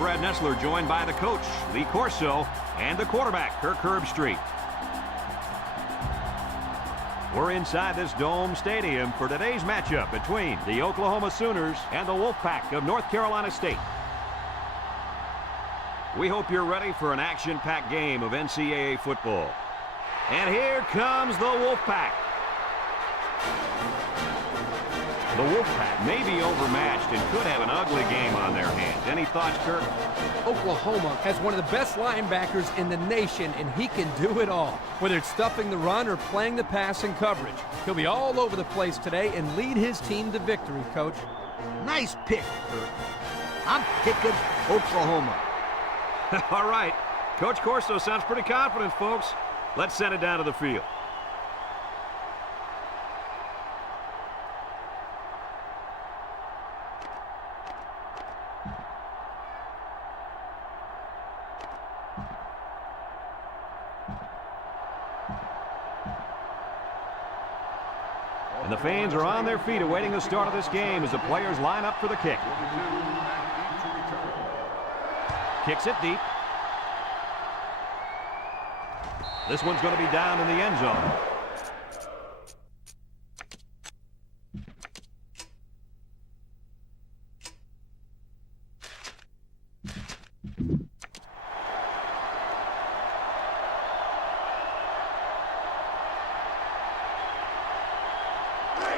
Brad Nessler, joined by the coach, Lee Corso, and the quarterback, Kirk Herbstreit. We're inside this Dome Stadium for today's matchup between the Oklahoma Sooners and the Wolfpack of North Carolina State. We hope you're ready for an action-packed game of NCAA football. And here comes the Wolfpack. The Wolfpack may be overmatched and could have an ugly game on their hands. Any thoughts, Kirk? Oklahoma has one of the best linebackers in the nation, and he can do it all. Whether it's stuffing the run or playing the pass in coverage, he'll be all over the place today and lead his team to victory, Coach. Nice pick, Kirk. I'm picking Oklahoma. All right. Coach Corso sounds pretty confident, folks. Let's send it down to the field. And the fans are on their feet awaiting the start of this game as the players line up for the kick. Kicks it deep. This one's going to be down in the end zone.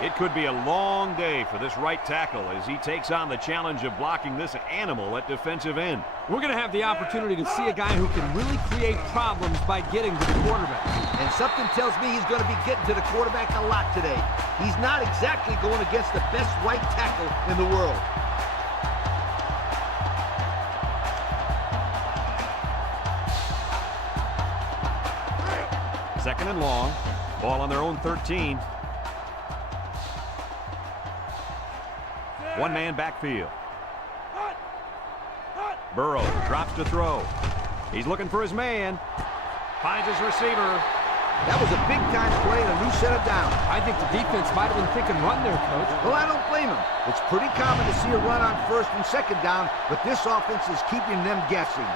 It could be a long day for this right tackle as he takes on the challenge of blocking this animal at defensive end. We're going to have the opportunity to see a guy who can really create problems by getting to the quarterback. And something tells me he's going to be getting to the quarterback a lot today. He's not exactly going against the best right tackle in the world. Second and long. Ball on their own 13. One-man backfield. Burrow drops to throw. He's looking for his man. Finds his receiver. That was a big-time play and a new set of downs. I think the defense might have been thinking run there, Coach. Well, I don't blame him. It's pretty common to see a run on first and second down, but this offense is keeping them guessing.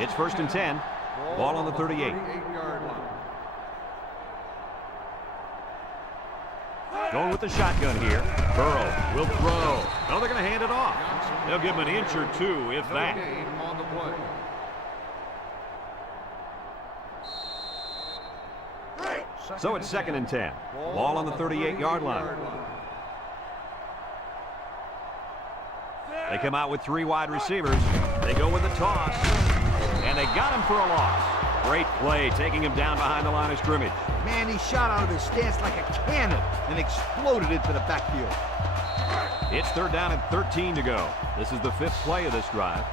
It's first and 10. Ball on the 38. Going with the shotgun here. Burrow will throw. No, they're going to hand it off. They'll give him an inch or two, if that. So it's second and 10. Ball on the 38-yard line. They come out with three wide receivers. They go with the toss. And they got him for a loss. Great play, taking him down behind the line of scrimmage. Man, he shot out of his stance like a cannon and exploded into the backfield. It's third down and 13 to go. This is the fifth play of this drive.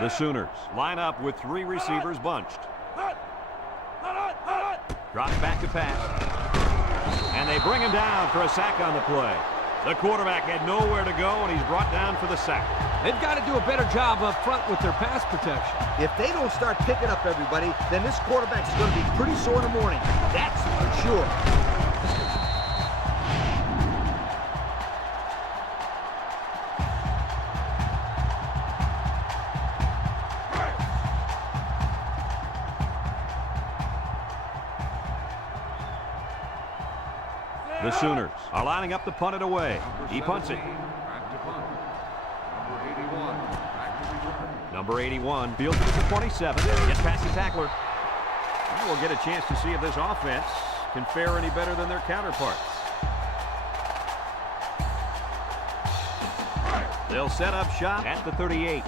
The Sooners line up with three receivers bunched. Drops back to pass. And they bring him down for a sack on the play. The quarterback had nowhere to go, and he's brought down for the sack. They've got to do a better job up front with their pass protection. If they don't start picking up everybody, then this quarterback's going to be pretty sore in the morning. That's for sure. The Sooners are lining up to punt it away. He punts it. Number 81 fields it at the 27. Gets past the tackler. Now we'll get a chance to see if this offense can fare any better than their counterparts. They'll set up shop at the 38.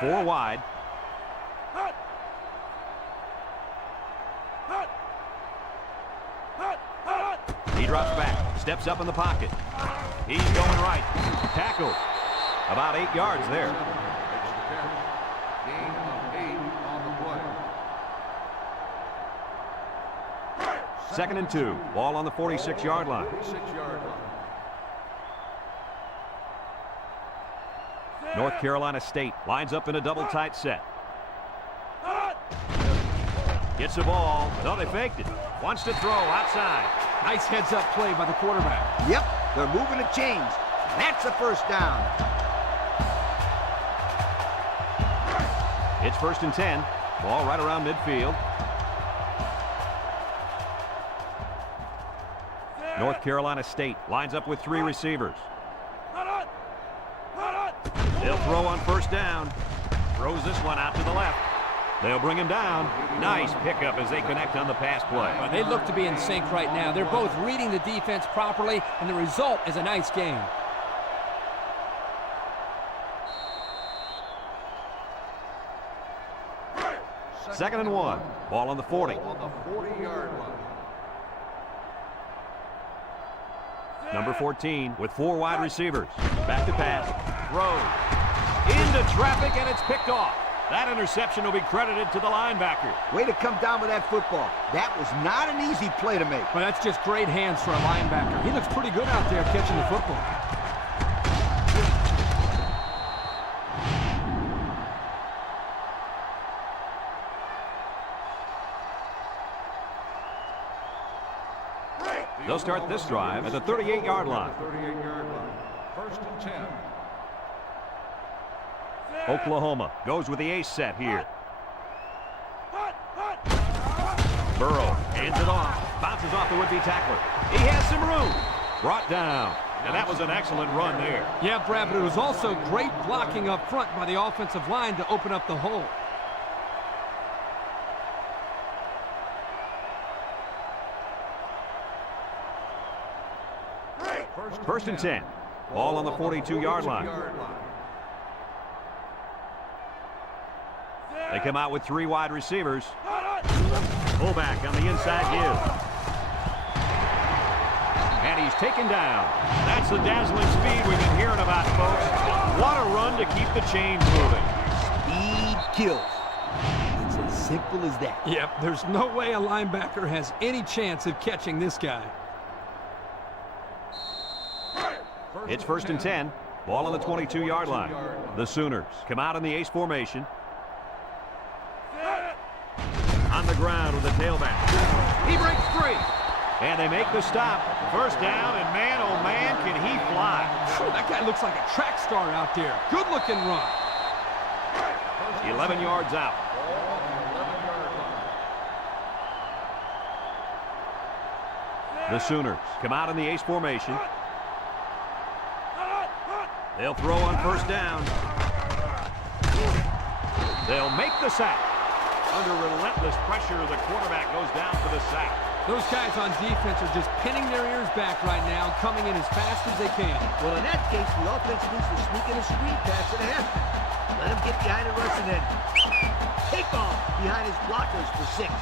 Four wide. He drops back, steps up in the pocket. He's going right. Tackled. About 8 yards there. Gain of 8 on the play. Second and 2. Ball on the 46-yard line. 46-yard line. North Carolina State lines up in a double tight set. Gets the ball. No, they faked it. Wants to throw outside. Nice heads-up play by the quarterback. Yep, they're moving the chains. That's a first down. It's 1st and 10. Ball right around midfield. North Carolina State lines up with 3 receivers. They'll throw on 1st down. Throws this one out to the left. They'll bring him down. Nice pickup as they connect on the pass play. Well, they look to be in sync right now. They're both reading the defense properly, and the result is a nice game. Second and 1. Ball on the 40. On the 40-yard line. Number 14 with 4 wide receivers. Back to pass. Throws. Into traffic, and it's picked off. That interception will be credited to the linebacker. Way to come down with that football. That was not an easy play to make. But that's just great hands for a linebacker. He looks pretty good out there catching the football. They'll start this drive at the 38-yard line. 38-yard line. 1st and 10. Oklahoma goes with the ace set here. Burrow hands it off. Bounces off the would-be tackler. He has some room. Brought down. And that was an excellent run there. Yeah, Brad, but it was also great blocking up front by the offensive line to open up the hole. First and 10. Ball on the 42-yard line. They come out with 3 wide receivers. Fullback on the inside give. And he's taken down. That's the dazzling speed we've been hearing about, folks. What a run to keep the chains moving. Speed kills. It's as simple as that. Yep, there's no way a linebacker has any chance of catching this guy. It's 1st and 10. Ball on the 22-yard line. The Sooners come out in the ace formation. On the ground with the tailback. He breaks free. And they make the stop. First down, and man, oh man, can he fly. That guy looks like a track star out there. Good-looking run. 11 yards out. The Sooners come out in the ace formation. They'll throw on 1st down. They'll make the sack. Under relentless pressure, the quarterback goes down for the sack. Those guys on defense are just pinning their ears back right now, coming in as fast as they can. Well, in that case, the offense needs to sneak in a screen pass at half. Let him get behind the rush and then take off behind his blockers for 6.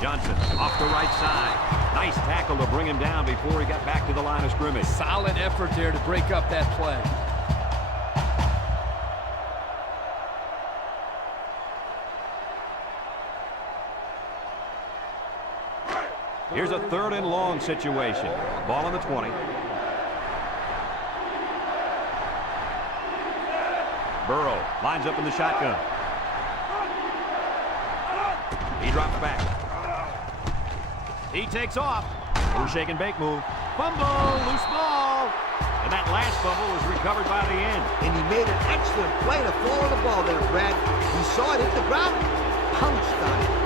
Johnson off the right side. Nice tackle to bring him down before he got back to the line of scrimmage. Solid effort there to break up that play. Here's a 3rd and long situation. Ball on the 20. Burrow lines up in the shotgun. He drops back. He takes off. We're shake and bake move. Fumble, loose ball. And that last fumble was recovered by the end. And he made an excellent play to fall on the ball there, Brad. He saw it hit the ground, pounced on it.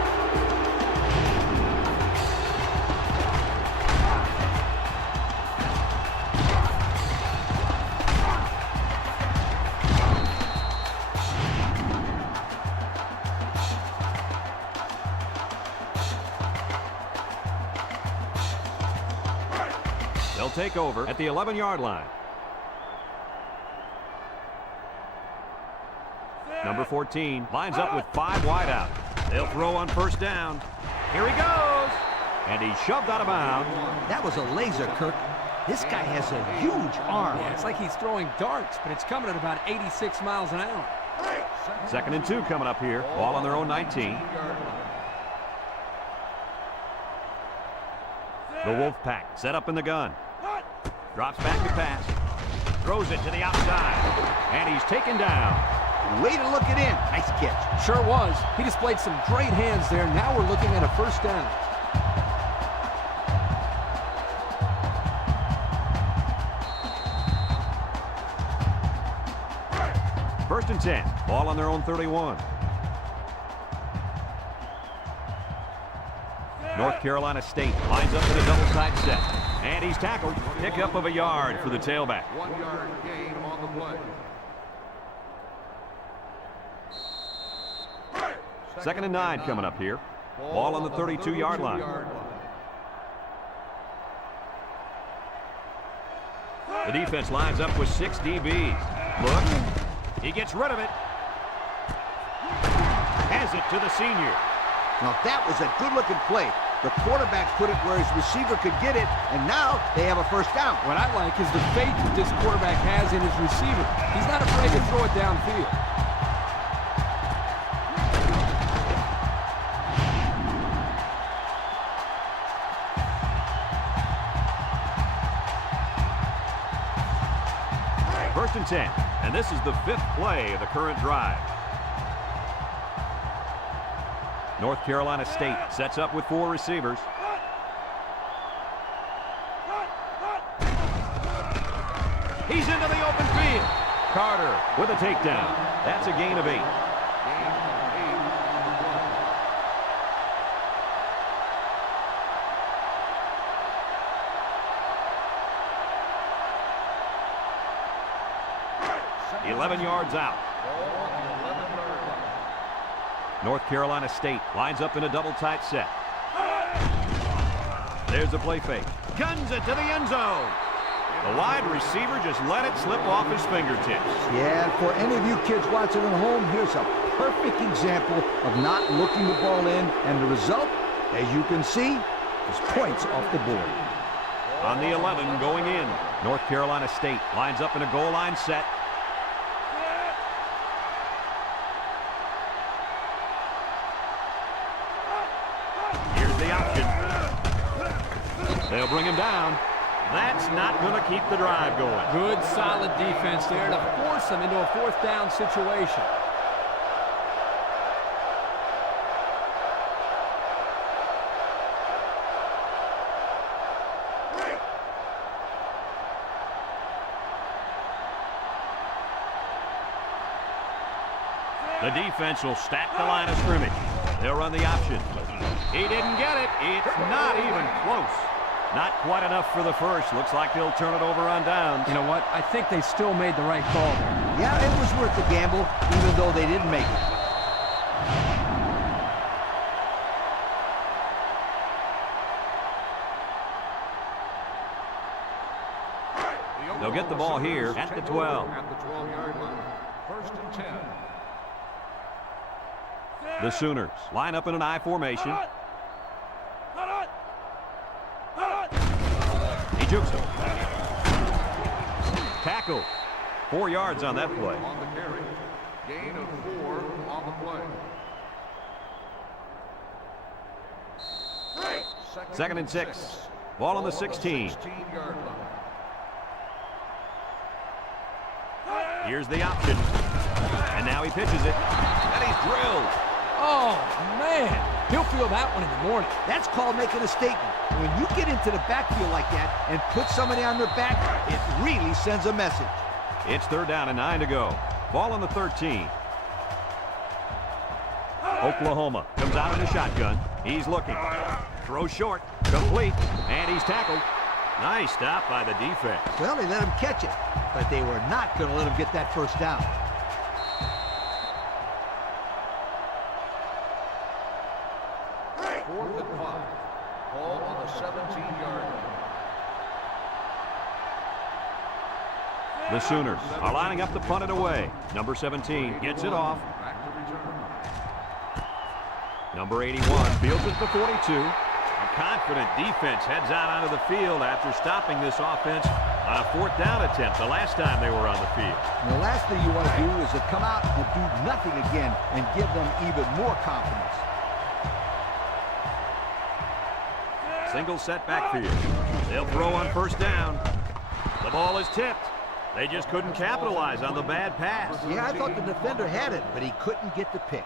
They'll take over at the 11-yard line. Number 14 lines up with 5 wide out. They'll throw on 1st down. Here he goes. And he's shoved out of bounds. That was a laser, Kirk. This guy has a huge arm. Yeah, it's like he's throwing darts, but it's coming at about 86 miles an hour. 2nd and 2 coming up here. Ball on their own 19. The Wolfpack set up in the gun. Drops back to pass. Throws it to the outside. And he's taken down. Way to look it in. Nice catch. Sure was. He displayed some great hands there. Now we're looking at a first down. First and 10. Ball on their own 31. North Carolina State lines up in a double tight set. And he's tackled. Pickup of a yard for the tailback. 1 yard gain on the play. Second and 9 coming up here. Ball on the 32-yard line. The defense lines up with 6 DBs. Look. He gets rid of it. Has it to the senior. Now that was a good-looking play. The quarterback put it where his receiver could get it, and now they have a first down. What I like is the faith that this quarterback has in his receiver. He's not afraid to throw it downfield. First and 10, and this is the 5th play of the current drive. North Carolina State sets up with 4 receivers. He's into the open field. Carter with a takedown. That's a gain of 8. Gain 11 yards out. North Carolina State lines up in a double tight set. There's a play fake. Guns it to the end zone. The wide receiver just let it slip off his fingertips. Yeah, for any of you kids watching at home, here's a perfect example of not looking the ball in, and the result, as you can see, is points off the board. On the 11 going in, North Carolina State lines up in a goal line set. Here's the option. They'll bring him down. That's not going to keep the drive going. Good, solid defense there to force them into a 4th down situation. The defense will stack the line of scrimmage. They'll run the option. He didn't get it. It's not even close. Not quite enough for the first. Looks like they'll turn it over on downs. You know what? I think they still made the right call there. Yeah, it was worth the gamble, even though they didn't make it. They'll get the ball here at the 12. At the 12-yard line. First and 10. The Sooners line up in an I formation. He jukes him. Tackle. 4 yards on that play. On the carry. Gain of 4 on the play. Second and 6. Ball on the 16. 16-yard line. Here's the option. And now he pitches it. And he's drilled. Oh, man. He'll feel that one in the morning. That's called making a statement. When you get into the backfield like that and put somebody on their back, it really sends a message. It's 3rd down and 9 to go. Ball on the 13. Oklahoma comes out in the shotgun. He's looking. Throw short. Complete. And he's tackled. Nice stop by the defense. Well, they let him catch it, but they were not going to let him get that first down. Fourth and 5. Ball on the 17-yard line. The Sooners are lining up to punt it away. Number 17 gets it off. Back to return. Number 81 fields it to 42. A confident defense heads out onto the field after stopping this offense on a 4th down attempt the last time they were on the field. And the last thing you want to do is to come out and do nothing again and give them even more confidence. Single set backfield. They'll throw on 1st down. The ball is tipped. They just couldn't capitalize on the bad pass. Yeah, I thought the defender had it, but he couldn't get the pick.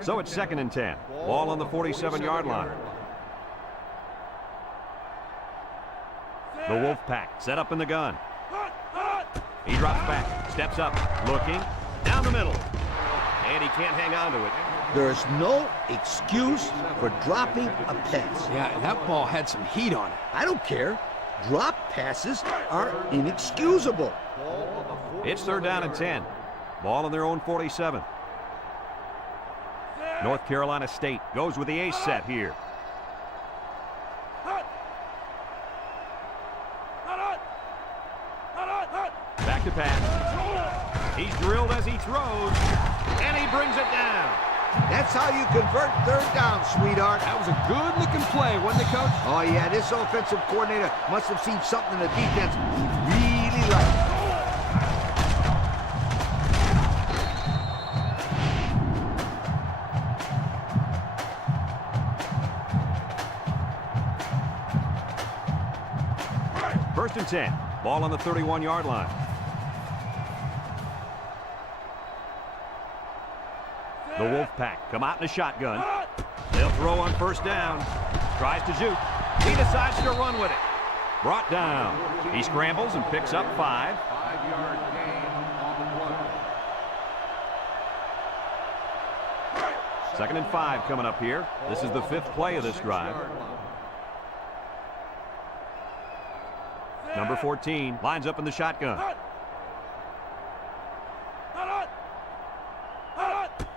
So it's 2nd and 10. Ball on the 47-yard line. The Wolfpack set up in the gun. He drops back, steps up, looking, down the middle. And he can't hang on to it. There's no excuse for dropping a pass. Yeah, and that ball had some heat on it. I don't care. Drop passes are inexcusable. It's 3rd down and 10. Ball on their own 47. North Carolina State goes with the ace set here. Back to pass. He's drilled as he throws, and he brings it down. That's how you convert 3rd down, sweetheart. That was a good-looking play, wasn't it, Coach? Oh, yeah, this offensive coordinator must have seen something in the defense he really liked. First and 10. Ball on the 31-yard line. The Wolfpack come out in a shotgun. They'll throw on 1st down. Tries to juke. He decides to run with it. Brought down. He scrambles and picks up 5. 5-yard gain on the play. 2nd and 5 coming up here. This is the 5th play of this drive. Number 14 lines up in the shotgun.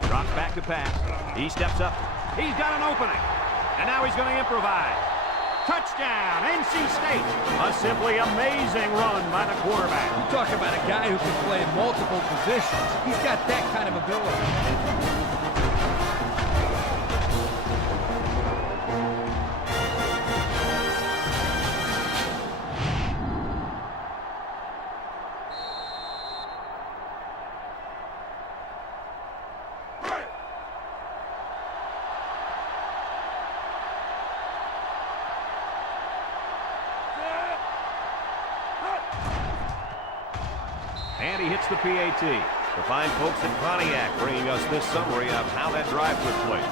Drops back to pass. He steps up. He's got an opening. And now he's going to improvise. Touchdown, NC State. A simply amazing run by the quarterback. You talk about a guy who can play in multiple positions. He's got that kind of ability. And he hits the PAT. The fine folks at Pontiac bringing us this summary of how that drive took place.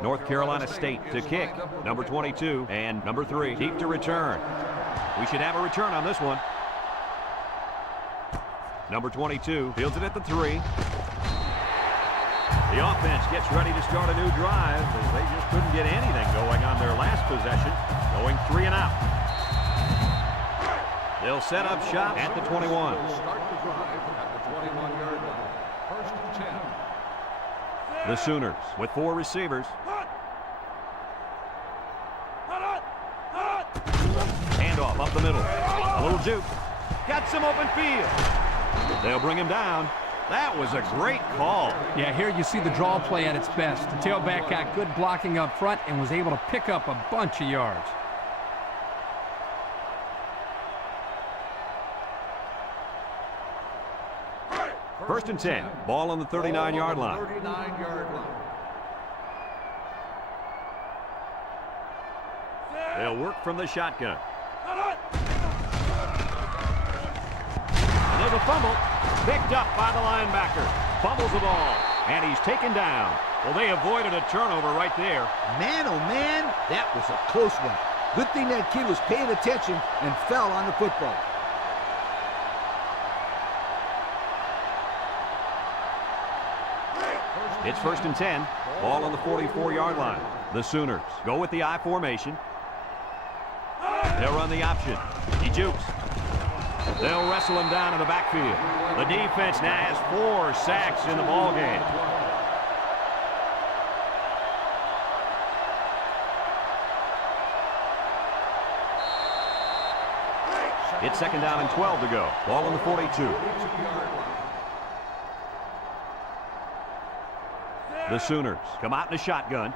North Carolina State to kick. Number 22 and number 3 deep to return. We should have a return on this one. Number 22 fields it at the 3. The offense gets ready to start a new drive as they just couldn't get anything going on their last possession, going 3 and out. They'll set up shop at the 21. Start the drive at the 21-yard line. 1st and 10. The Sooners with 4 receivers. Handoff up the middle. A little juke. Got some open field. They'll bring him down. That was a great call. Yeah, here you see the draw play at its best. The tailback got good blocking up front and was able to pick up a bunch of yards. First and 10. Ball on the 39-yard line. 39-yard line. They'll work from the shotgun. And there's a fumble. Picked up by the linebacker. Fumbles the ball. And he's taken down. Well, they avoided a turnover right there. Man, oh man, that was a close one. Good thing that kid was paying attention and fell on the football. It's 1st and 10. Ball on the 44-yard line. The Sooners go with the I formation. They'll run the option. He jukes. They'll wrestle him down in the backfield. The defense now has 4 sacks in the ballgame. It's 2nd down and 12 to go. Ball on the 42. The Sooners come out in a shotgun.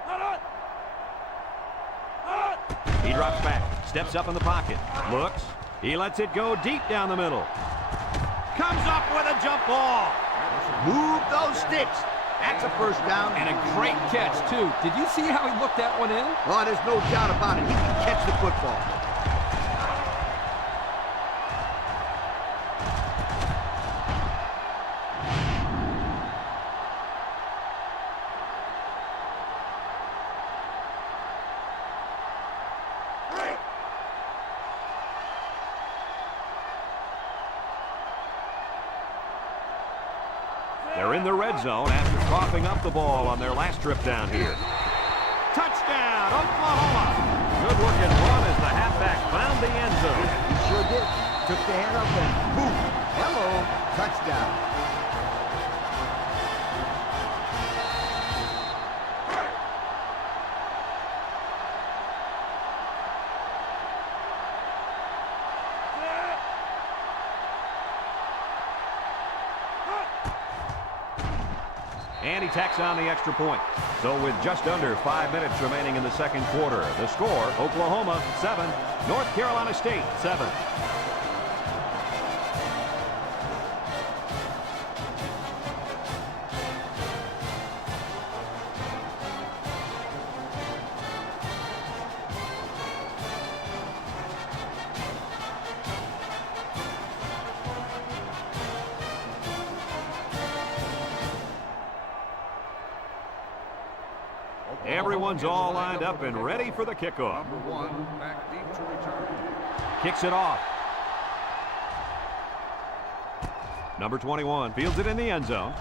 He drops back, steps up in the pocket, looks. He lets it go deep down the middle. Comes up with a jump ball. Move those sticks. That's a first down. And a great catch, too. Did you see how he looked that one in? Oh, there's no doubt about it. He can catch the football. They're in the red zone after coughing up the ball on their last trip down here. Touchdown, Oklahoma! Good-looking run as the halfback found the end zone. He sure did. Took the hand up and boom. Hello. Touchdown. And he tacks on the extra point. So with just under 5 minutes remaining in the second quarter, the score, Oklahoma 7, North Carolina State 7. Everyone's all lined up and ready for the kickoff. Number 1, back deep to return. Kicks it off. Number 21 fields it in the end zone.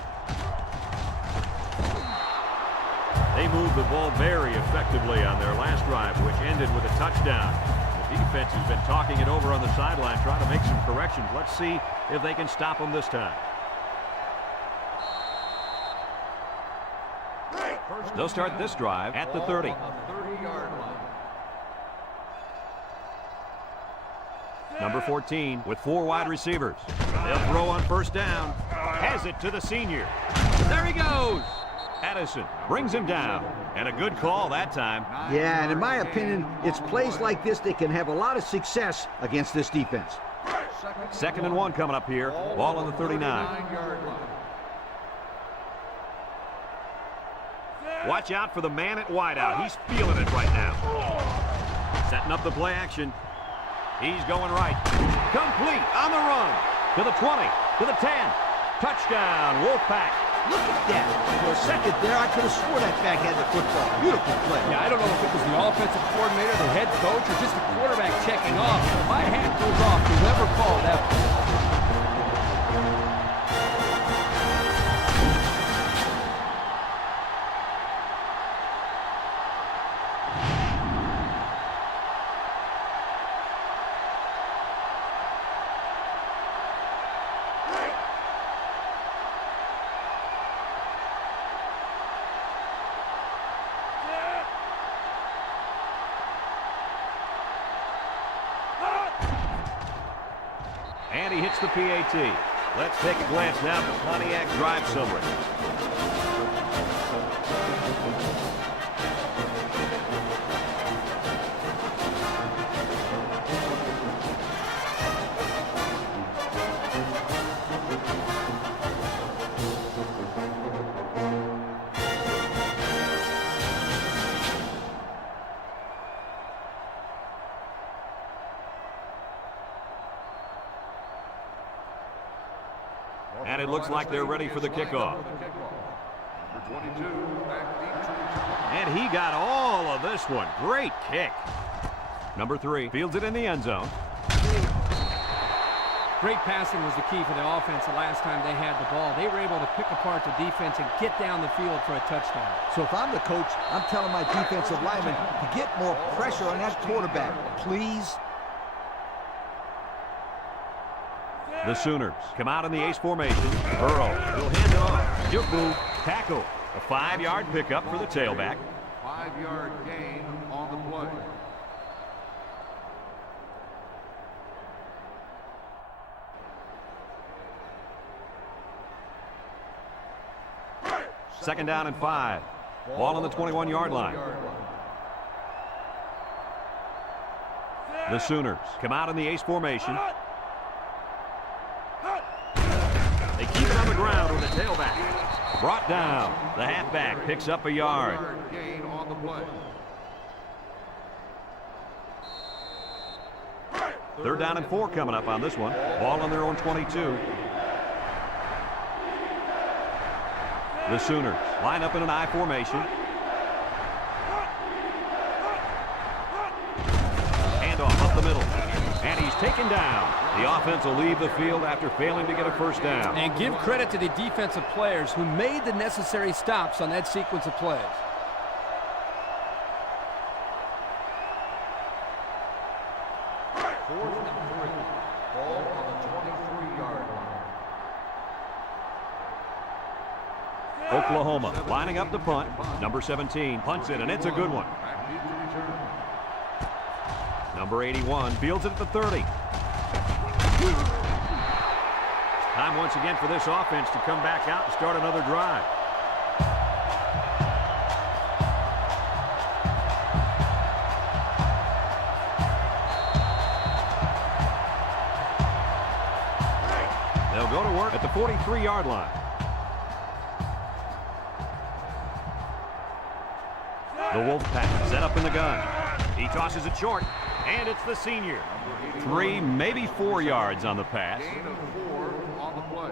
They moved the ball very effectively on their last drive, which ended with a touchdown. The defense has been talking it over on the sideline, trying to make some corrections. Let's see if they can stop them this time. They'll start this drive at the 30. 30-yard line. Number 14 with 4 wide receivers. They'll throw on first down. Has it to the senior. There he goes. Addison brings him down. And a good call that time. Yeah, and in my opinion, it's plays like this that can have a lot of success against this defense. Second and 1 coming up here. Ball on the 39. 39-yard line. Watch out for the man at wideout. He's feeling it right now. Setting up the play action. He's going right. Complete on the run. To the 20. To the 10. Touchdown, Wolfpack. Look at that. For a second there, I could have swore that back had the football. Beautiful play. Yeah, I don't know if it was the offensive coordinator, the head coach, or just the quarterback checking off. My hat goes off to whoever called that. And he hits the PAT. Let's take a glance now at the Pontiac drive summary. And it looks like they're ready for the kickoff. Number 22, back deep to return. And he got all of this one. Great kick. Number 3 fields it in the end zone. Great passing was the key for the offense the last time they had the ball. They were able to pick apart the defense and get down the field for a touchdown. So if I'm the coach, I'm telling my defensive linemen to get more pressure on that quarterback, please. The Sooners come out in the ace formation. Burrow will hand it off. Jubu tackle. A 5-yard pickup for the tailback. 5-yard gain on the play. Second down and 5. Ball on the 21-yard line. The Sooners come out in the ace formation. They keep it on the ground with the tailback. Brought down. The halfback picks up a yard. Gain on the play. Third down and 4 coming up on this one. Ball on their own 22. The Sooners line up in an I formation. Handoff up the middle. And he's taken down. The offense will leave the field after failing to get a first down. And give credit to the defensive players who made the necessary stops on that sequence of plays. Fourth and 3. Ball on the 23-yard line. Oklahoma lining up to punt. Number 17 punts it, and it's a good one. Back deep to return. Number 81 fields it at the 30. Time once again for this offense to come back out and start another drive. They'll go to work at the 43-yard line. The Wolfpack set up in the gun. He tosses it short, and it's the senior. 3, maybe 4 yards on the pass. Gain of 4 on the play.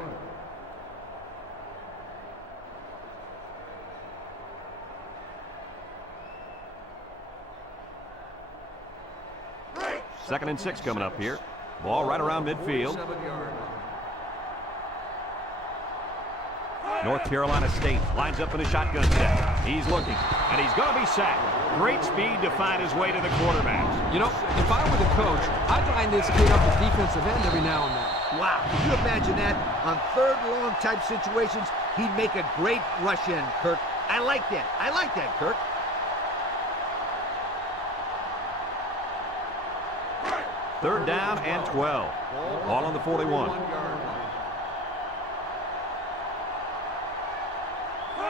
Second and 6 coming up here. Ball right around midfield. 7-yard line. North Carolina State lines up in a shotgun set. He's looking, and he's going to be sacked. Great speed to find his way to the quarterback. You know, if I were the coach, I'd line this kid up at defensive end every now and then. Wow, can you imagine that? On third long type situations, he'd make a great rush in, Kirk. I like that. I like that, Kirk. Third down and 12. Ball on the 41. 1-yard line.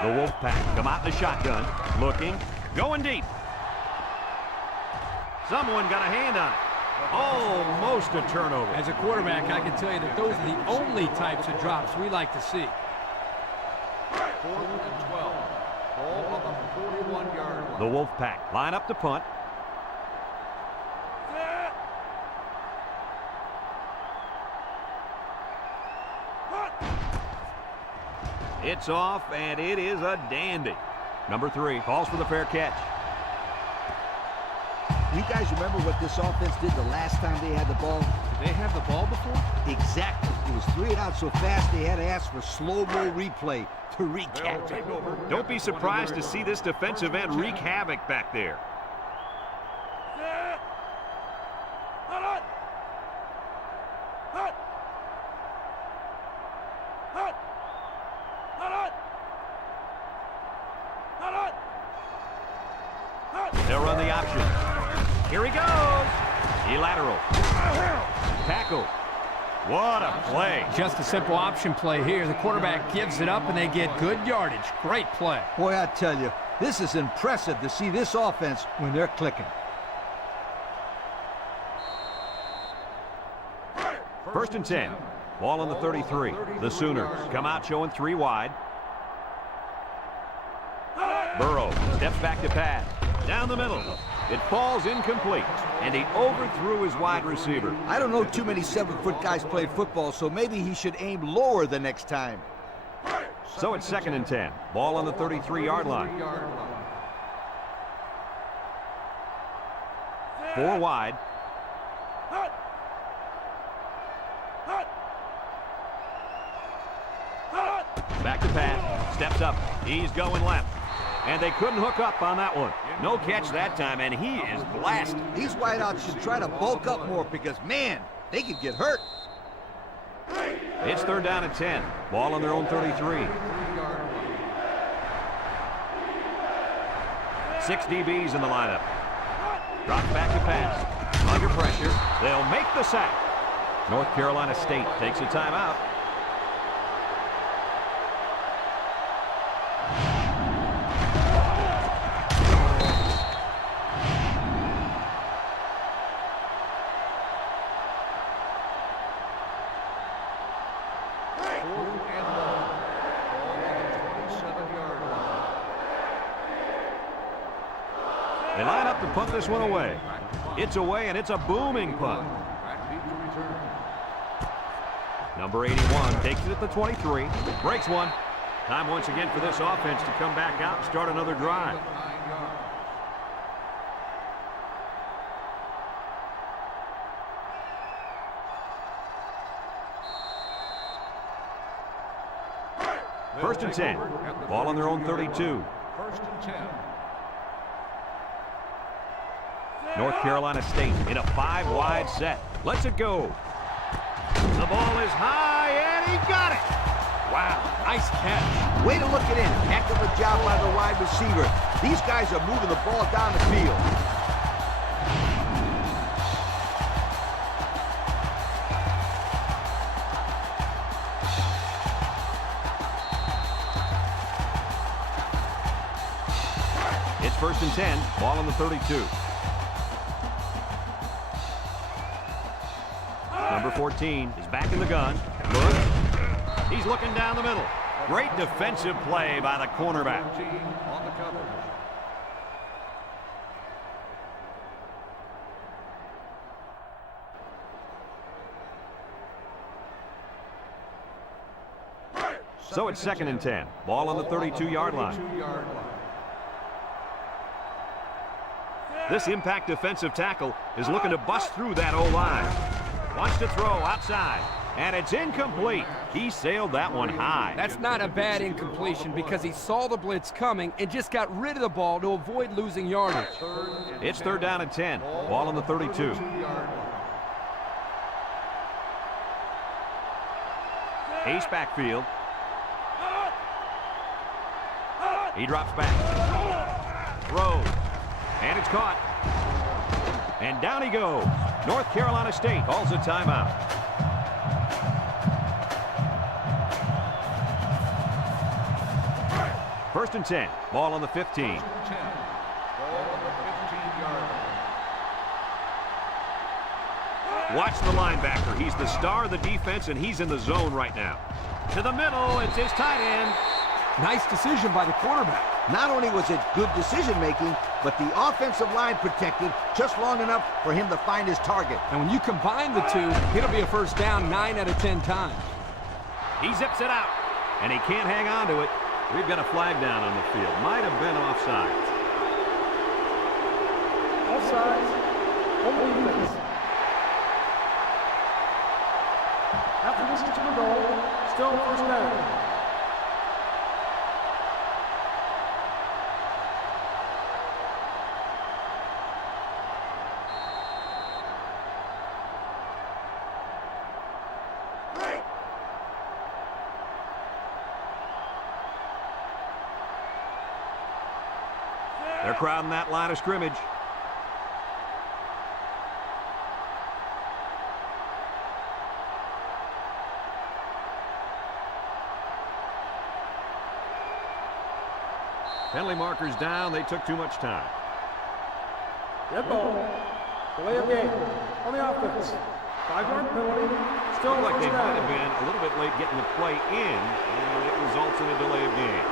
The Wolfpack come out in the shotgun, looking, going deep. Someone got a hand on it. Almost a turnover. As a quarterback, I can tell you that those are the only types of drops we like to see. 4th and 12. Ball on the 41-yard line. The Wolfpack line up to punt. It's off, and it is a dandy. Number 3 calls for the fair catch. You guys remember what this offense did the last time they had the ball? Did they have the ball before? Exactly. It was 3 and out so fast they had to ask for slow-mo replay to recap it. Don't be surprised to see this defensive end wreak havoc back there. They'll run the option. Here he goes. He lateral. Tackle. What a play. Just a simple option play here. The quarterback gives it up, and they get good yardage. Great play. Boy, I tell you, this is impressive to see this offense when they're clicking. First and 10. Ball on the 33. The Sooners come out showing 3 wide. Burrow steps back to pass. Down the middle. It falls incomplete, and he overthrew his wide receiver. I don't know too many 7-foot guys playing football, so maybe he should aim lower the next time. So it's second and 10. Ball on the 33-yard line. 4 wide. Back to pass. Steps up. He's going left. And they couldn't hook up on that one. No catch that time, and he is blasted. These wideouts should try to bulk up more because, man, they could get hurt. It's third down and 10. Ball on their own 33. 6 DBs in the lineup. Drops back to pass. Under pressure. They'll make the sack. North Carolina State takes a timeout. to punt this one away. It's away, and it's a booming punt. Number 81 takes it at the 23. Breaks one. Time once again for this offense to come back out and start another drive. First and 10. Ball on their own 32. First and 10. North Carolina State in a 5-wide set. Lets it go. The ball is high, and he got it. Wow, nice catch. Way to look it in. Heck of a job by the wide receiver. These guys are moving the ball down the field. It's first and 10. Ball on the 32. Number 14 is back in the gun. Look. He's looking down the middle. Great defensive play by the cornerback. On the coverage. So it's second and 10. Ball on the 32-yard line. This impact defensive tackle is looking to bust through that O-line. Wants to throw outside, and it's incomplete. He sailed that one high. That's not a bad incompletion because he saw the blitz coming and just got rid of the ball to avoid losing yardage. It's third down and 10. Ball on the 32. Ace backfield. He drops back. Throws. And it's caught. And down he goes. North Carolina State calls a timeout. First and 10. Ball on the 15. Watch the linebacker. He's the star of the defense, and he's in the zone right now. To the middle. It's his tight end. Nice decision by the quarterback. Not only was it good decision-making, but the offensive line protected just long enough for him to find his target. And when you combine the two, it'll be a first down 9 out of 10 times. He zips it out, and he can't hang on to it. We've got a flag down on the field. Might have been offside. Offsides. Home defense. After this to the goal, still first down. They're crowding that line of scrimmage. Penalty markers down. They took too much time. Red ball. Delay of game on the offense. 5-yard penalty. Still Looked like they first might down. have been a little bit late getting the play in, and it results in a delay of game.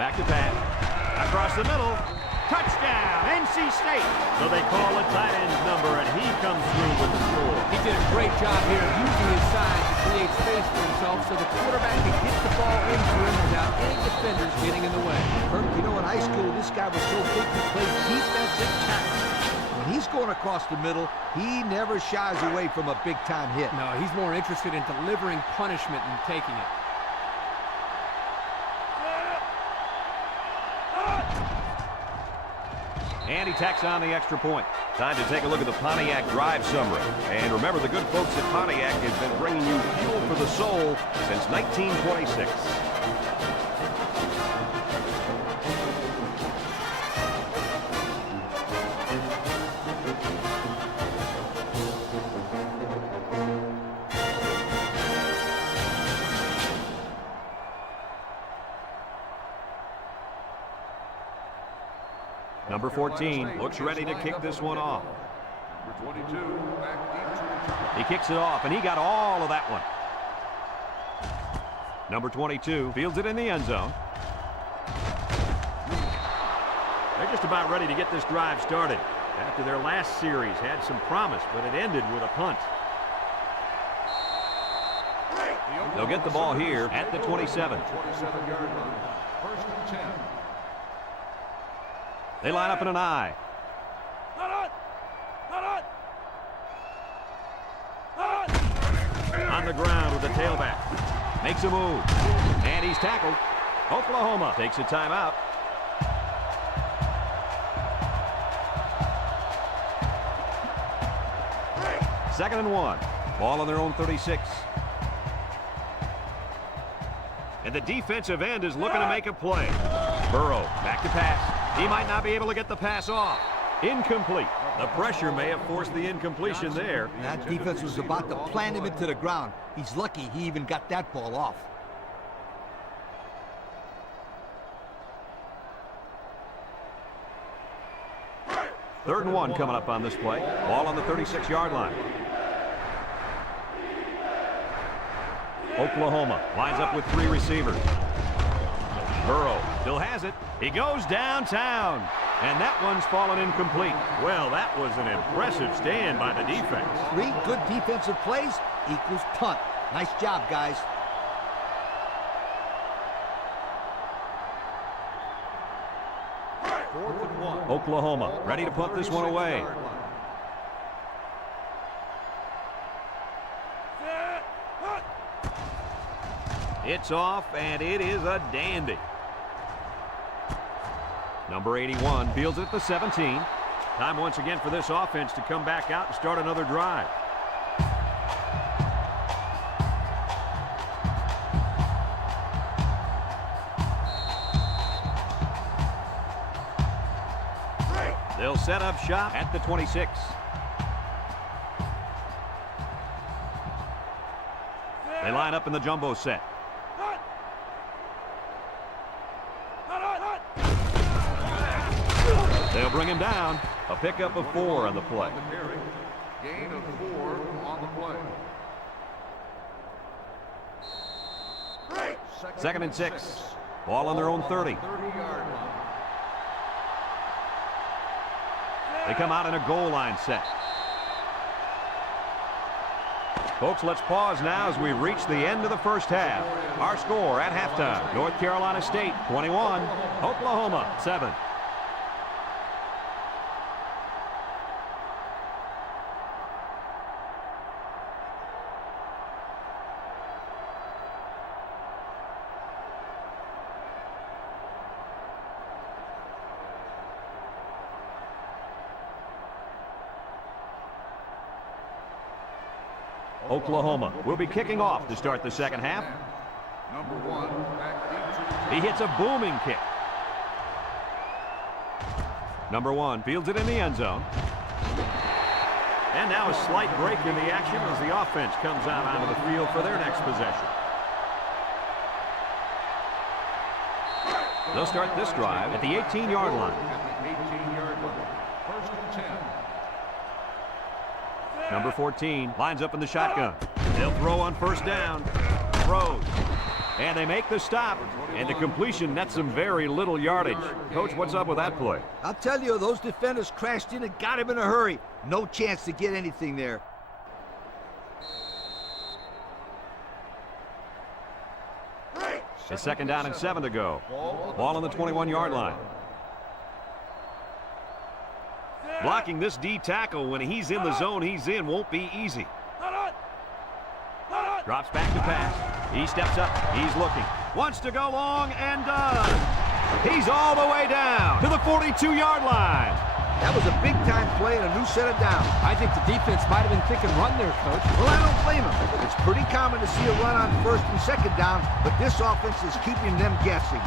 Back to pass. Across the middle. Touchdown, NC State. So they call a tight end's number, and he comes through with the score. He did a great job here of using his size to create space for himself so the quarterback can get the ball into him without any defenders getting in the way. Kirk, you know, in high school, this guy was so big he played defensive tackle. When he's going across the middle, he never shies away from a big-time hit. No, he's more interested in delivering punishment than taking it. And he tacks on the extra point. Time to take a look at the Pontiac drive summary. And remember, the good folks at Pontiac have been bringing you fuel for the soul since 1926. Number 14 looks ready to kick this one off. Number 22, back deep to He kicks it off, and he got all of that one. Number 22 fields it in the end zone. They're just about ready to get this drive started. After their last series had some promise, but it ended with a punt. They'll get the ball here at the 27. 27-yard line. First and 10. They line up in an I. On the ground with the tailback. Makes a move. And he's tackled. Oklahoma takes a timeout. Second and 1. Ball on their own 36. And the defensive end is looking to make a play. Burrow back to pass. He might not be able to get the pass off. Incomplete. The pressure may have forced the incompletion there. That defense was about to plant him into the ground. He's lucky he even got that ball off. Third and 1 coming up on this play. Ball on the 36-yard line. Oklahoma lines up with 3 receivers. Burrow still has it. He goes downtown. And that one's fallen incomplete. Well, that was an impressive stand by the defense. 3 good defensive plays equals punt. Nice job, guys. Fourth and 1. Oklahoma ready to punt this one away. It's off, and it is a dandy. Number 81 fields it at the 17. Time once again for this offense to come back out and start another drive. They'll set up shop at the 26. They line up in the jumbo set. They'll bring him down. A pickup of 4 on the play. Gain of 4 on the play. Second and 6. Ball on their own 30. 30-yard line. They come out in a goal line set. Folks, let's pause now as we reach the end of the first half. Our score at halftime, North Carolina State 21, Oklahoma 7. Oklahoma will be kicking off to start the second half. Number 1, back deep. He hits a booming kick. Number 1 fields it in the end zone. And now a slight break in the action as the offense comes out onto the field for their next possession. They'll start this drive at the 18-yard line. At the 18-yard line. First and 10. Number 14 lines up in the shotgun. They'll throw on first down. Throws. And they make the stop. And the completion nets them very little yardage. Coach, what's up with that play? I'll tell you, those defenders crashed in and got him in a hurry. No chance to get anything there. It's second down and 7 to go. Ball on the 21-yard line. Blocking this D tackle when he's in the zone he's in won't be easy. Drops back to pass. He steps up. He's looking. Wants to go long and does. He's all the way down to the 42-yard line. That was a big-time play and a new set of downs. I think the defense might have been thinking run there, Coach. Well, I don't blame him. It's pretty common to see a run on first and second down, but this offense is keeping them guessing.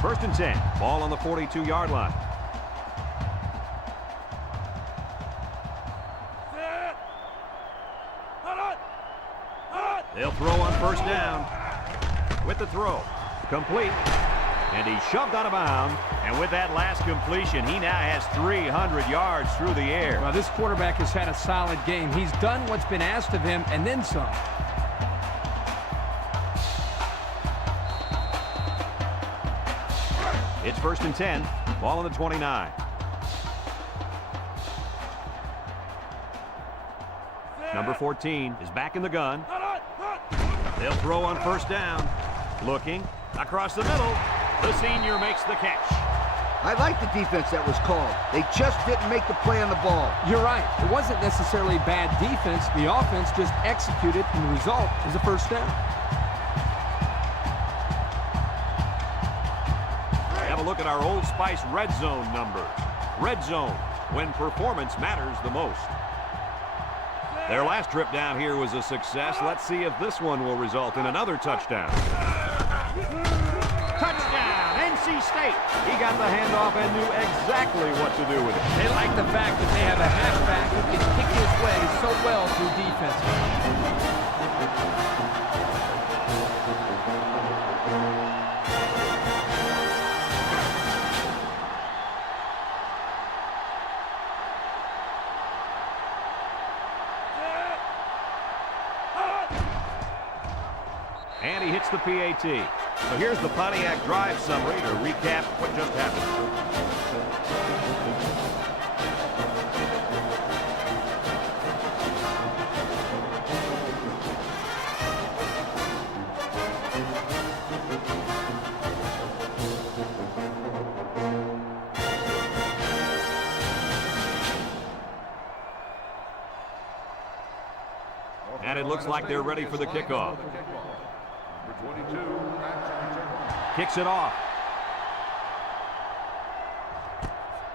First and 10. Ball on the 42-yard line. They'll throw on first down. With the throw. Complete. And he's shoved out of bounds. And with that last completion, he now has 300 yards through the air. Well, this quarterback has had a solid game. He's done what's been asked of him and then some. It's 1st and 10. Ball on the 29. Number 14 is back in the gun. They'll throw on 1st down. Looking across the middle. The senior makes the catch. I like the defense that was called. They just didn't make the play on the ball. You're right. It wasn't necessarily bad defense. The offense just executed, and the result is a 1st down. Have a look at our Old Spice Red Zone numbers. Red Zone, when performance matters the most. Their last trip down here was a success. Let's see if this one will result in another touchdown. Touchdown, NC State. He got the handoff and knew exactly what to do with it. They like the fact that they have a halfback who can kick his way so well through defense. And he hits the PAT. So here's the Pontiac drive summary to recap what just happened. And it looks like they're ready for the kickoff. Kicks it off.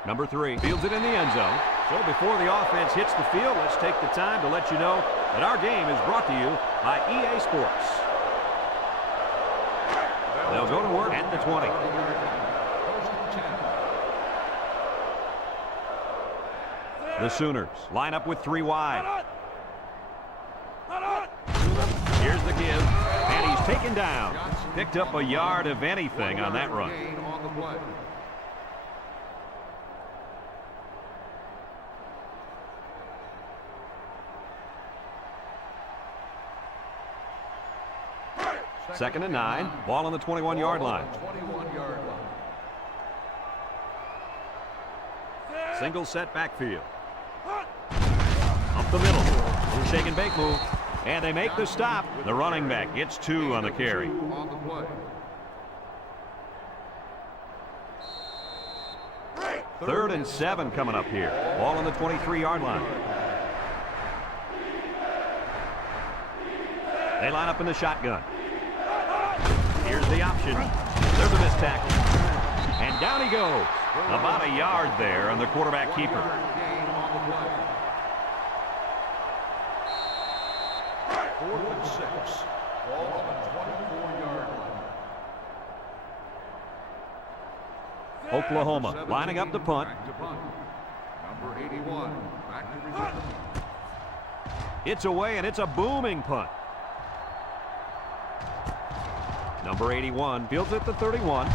Number 3 fields it in the end zone. So before the offense hits the field, let's take the time to let you know that our game is brought to you by EA Sports. They'll go to work at the 20. The Sooners line up with 3 wide. Here's the give, and he's taken down. Picked up a yard of anything on that run. Second and 9. Ball on the 21-yard line. Single set backfield. Up the middle. Little shake and bake move. And they make the stop. The running back gets 2 on the carry. Third and 7 coming up here. Ball on the 23-yard line. They line up in the shotgun. Here's the option. There's a missed tackle. And down he goes. About a yard there on the quarterback keeper. Fourth and 6. Ball on the 24-yard line. Oklahoma lining up to punt. Number 81, back to return. It's away, and it's a booming punt. Number 81 fields at the 31.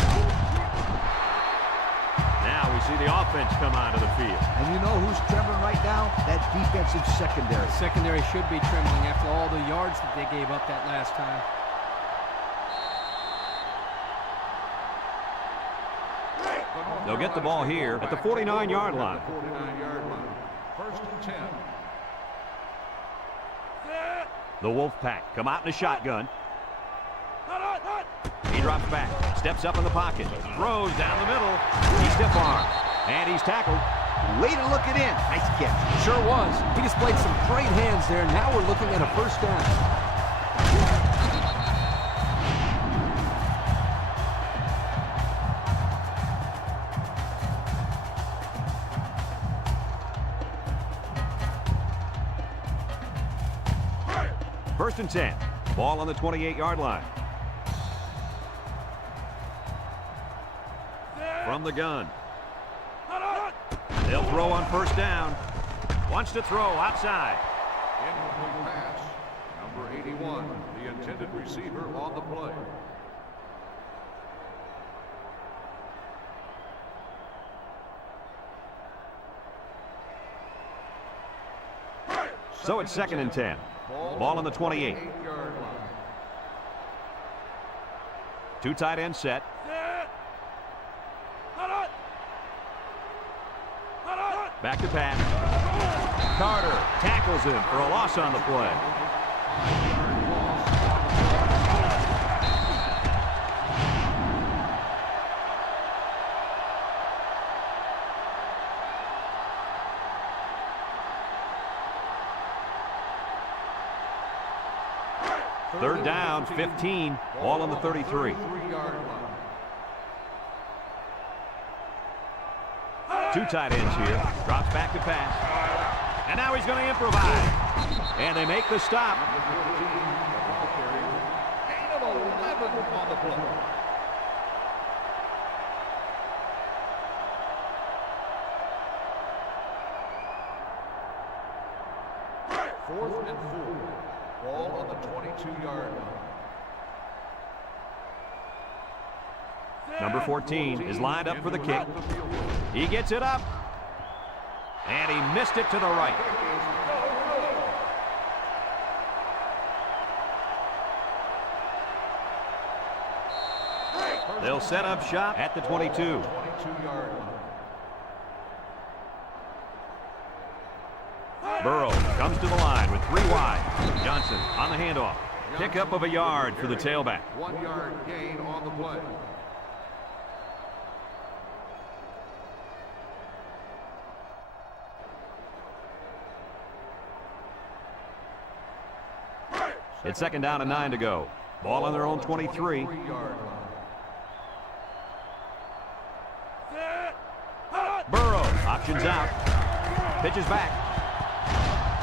Now we see the offense come onto the field. And you know who's trembling right now? That defensive secondary. Secondary should be trembling after all the yards that they gave up that last time. They'll get the ball here at the 49-yard line. 49-yard line. First and 10. The Wolfpack come out in a shotgun. He drops back, steps up in the pocket, throws down the middle. He's stiff-armed, and he's tackled. Way to look it in. Nice catch. Sure was. He displayed some great hands there. Now we're looking at a 1st down. First and 10. Ball on the 28-yard line. From the gun. They'll throw on 1st down. Wants to throw outside. Incomplete pass. Number 81, the intended receiver on the play. So it's 2nd and 10. Ball on the 28. 2 tight end set. Back to pass. Carter tackles him for a loss on the play. Third down, 15. Ball on the 33. 2 tight ends here. Drops back to pass. And now he's going to improvise. And they make the stop. Gain of 11 on the play. Fourth and 4. Ball on the 22-yard line. Number 14 is lined up for the kick. He gets it up. And he missed it to the right. They'll set up shop at the 22. 22-yard line. Burrow comes to the line with 3 wide. Johnson on the handoff. Pickup of a yard for the tailback. 1-yard gain on the play. It's 2nd down and 9 to go. Ball on their own 23. 23-yard line. Burrow options out. Pitches back.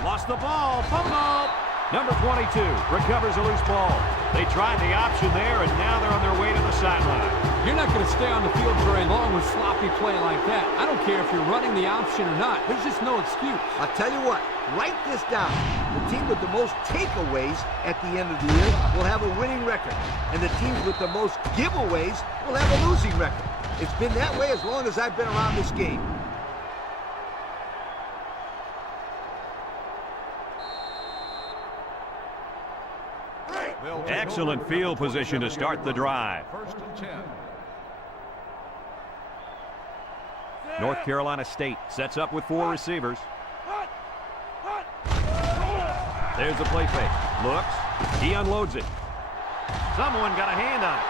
Lost the ball. Fumble. Number 22 recovers a loose ball. They tried the option there, and now they're on their way to the sideline. You're not going to stay on the field very long with sloppy play like that. I don't care if you're running the option or not. There's just no excuse. I'll tell you what, write this down. The team with the most takeaways at the end of the year will have a winning record. And the teams with the most giveaways will have a losing record. It's been that way as long as I've been around this game. Excellent field position to start the drive. 1st and 10. North Carolina State sets up with 4 receivers. There's the play fake. Looks. He unloads it. Someone got a hand on it.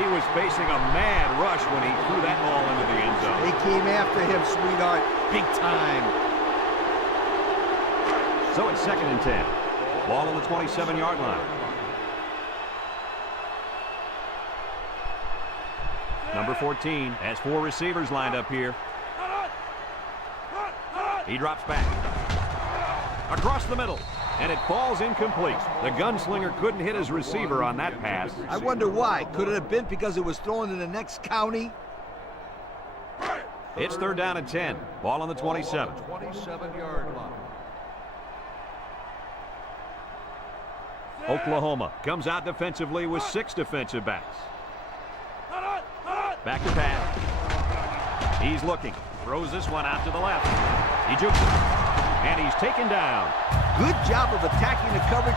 He was facing a mad rush when he threw that ball into the end zone. They came after him, sweetheart. Big time. So it's 2nd and 10. Ball on the 27-yard line. Number 14 has 4 receivers lined up here. He drops back. Across the middle. And it falls incomplete. The gunslinger couldn't hit his receiver on that pass. I wonder why. Could it have been because it was thrown in the next county? It's 3rd down and 10. Ball on the 27. 27-yard line. Oklahoma comes out defensively with 6 defensive backs. Back to pass. He's looking. Throws this one out to the left. He jukes it. And he's taken down. Good job of attacking the coverage